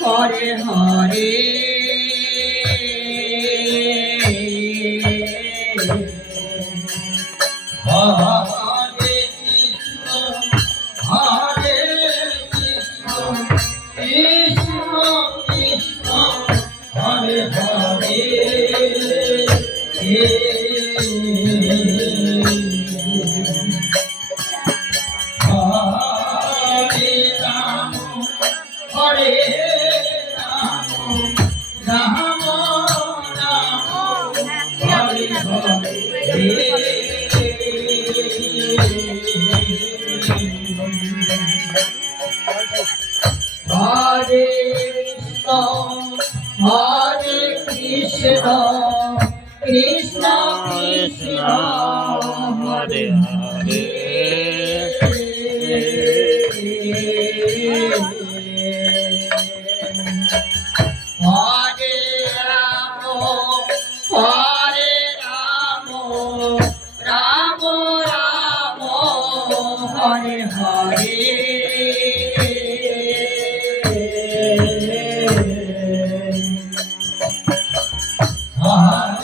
Hare Hare Hare Krishna, Krishna Krishna, Hare Hare, Hare Rama, Hare Rama, Rama Rama, Hare Hare. Hare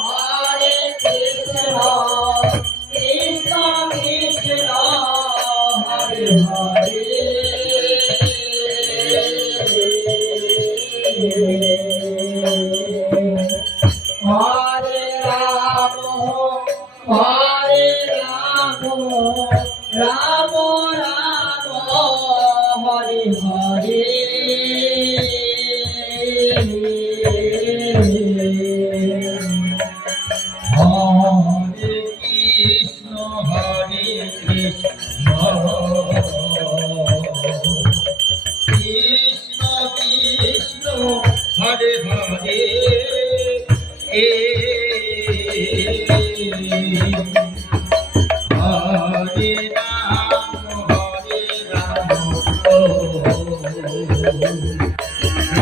Hare, Krishna Krishna, Hare Hare, Hare Rama, Hare Rama,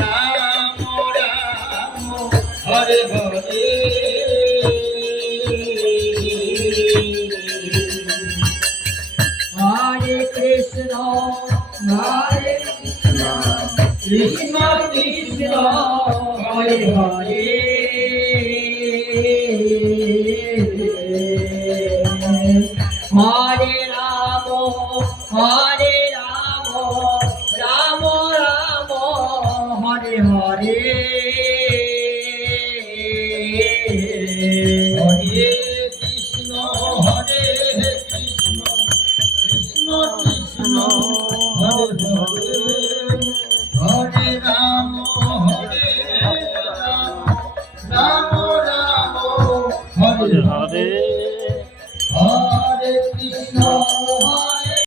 Rama Rama, Hare Hare, Hare Krishna, Hare Krishna, Krishna Krishna, Hare Hare. Hare Rama, Hare Rama, Rama Rama, Hare Hare, Hare Krishna.